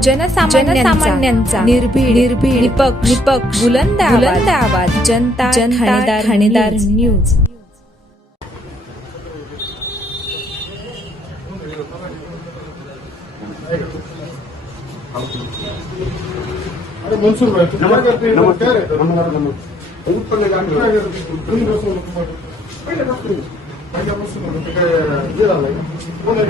जनसामान्यांचा निर्भीड निपक्ष बुलंद आवाज जनता ठाणेदार न्यूज। अरे मनसूर भाई तू क्या करते हैं? क्या रहता है? ऊपर ले जाके पहले बसून होतं काय जे झालंय कोण आहे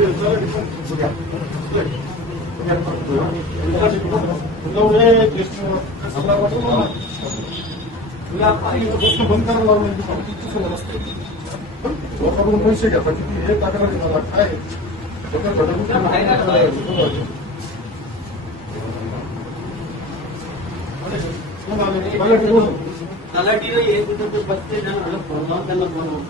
बंद करायला लावून पैसे घ्या किती हे टाकणार मला काय तलाठी ये कुठे बसते ना फोन लावून त्यांना बोलवून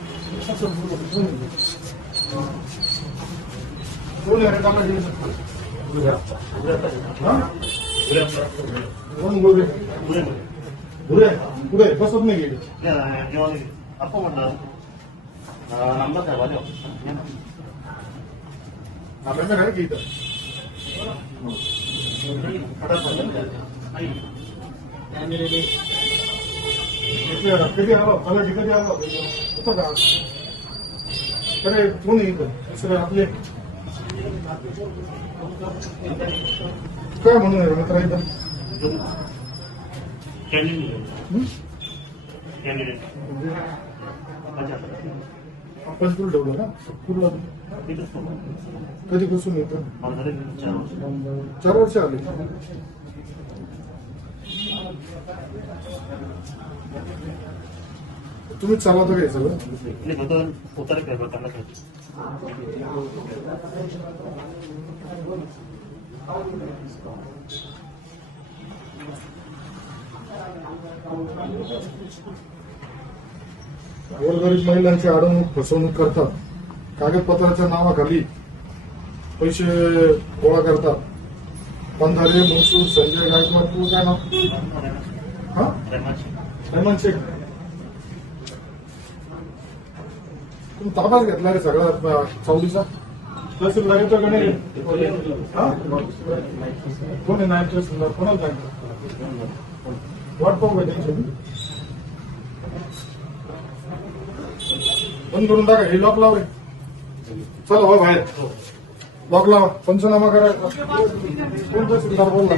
पुढे बसत नाही गेले आपण म्हणणार नंबर काय वाले आपल्याकडे आहे की इथं कधी आलो तलाठी कधी आलो होतं का अरे कोण इथं सगळे आपले काय म्हणून मित्र इथं आपण तुला ठेवलं ना तुला कधीपासून येतं 4 वर्ष आले तुम्ही चालवता काय सगळं गोरगरीब महिलांची अडवणूक फसवणूक करतात, कागदपत्राच्या नावाखाली पैसे गोळा करतात। पंधारे मनसूर संजय गायकवाड तू काय नाव हा रहमान शेख तुम्ही ताब्यात घेतला रे सगळा चौलीचा तहसीलदार येतो का नाही कोण आहे नायब तहसीलदार कोणाला सांगितलं वाट पाहू का त्यांची बंद करून टाका हे लॉक लाव रे चला हो बाहेर लॉक लावा पंचनामा करायचा कोण तहसीलदार बोलला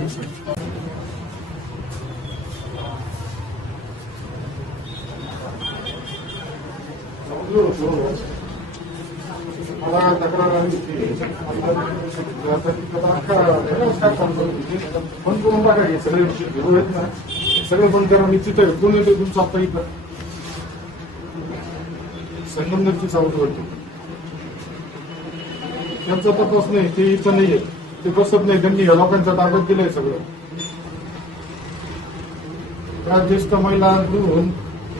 मला तक्रार आली बंद करून टाका हे सगळे घेऊ येत ना सगळं बंद करा मी तिथे कोण येतो तुमचं आता इथं संगमनेरची सावध वाटते त्यांचा तपास नाही ते इथं नाहीये ते बसत नाही त्यांनी या लोकांच्या ताब्यात दिलंय सगळं त्या ज्येष्ठ महिला घेऊन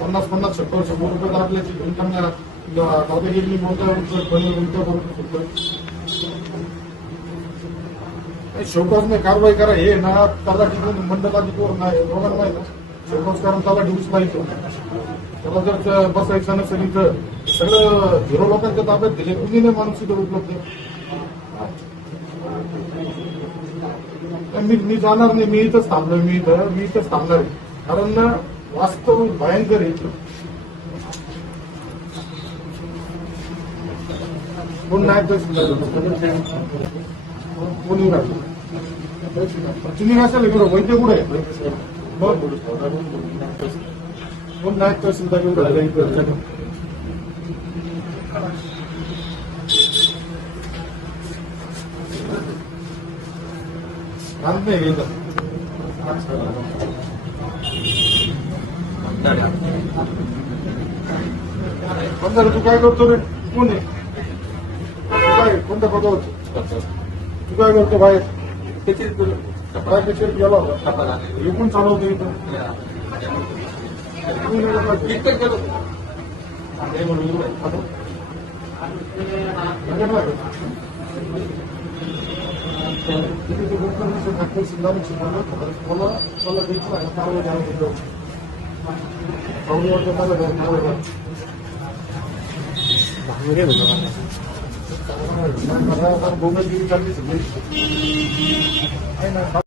50-50-70 रुपये दाखल्याची घेऊन त्यांना दादागिरी मोठा उलट करू शकतो शोकास नाही कारवाई करा हे ना त्याला टिकून मंडळाधिकार नाही दोघांना नाही शोकास कारण त्याला डिऊस पाहिजे त्याला जर बसायचं नसेल इथं सगळं झिरो लोकांच्या ताब्यात दिले कुणी नाही माणूस इथं उपलब्ध मी जाणार नाही मी इथंच थांबलोय मी इथंच थांबणार आहे कारण ना वास्तव भयंकर आहे कोण नाही तर कोणी राहतो तुम्ही कशाला गेलो वैद्य कुठे कोण नाही तर सुद्धा नाही पंधरा तू काय करतो रे कोण आहे काय कोणत्या पदावर तू काय करतो बाहेर काय कचेरी गेला होता एकूण चालवतो इथं गेलो बोगसगिरी चालली सगळी नाही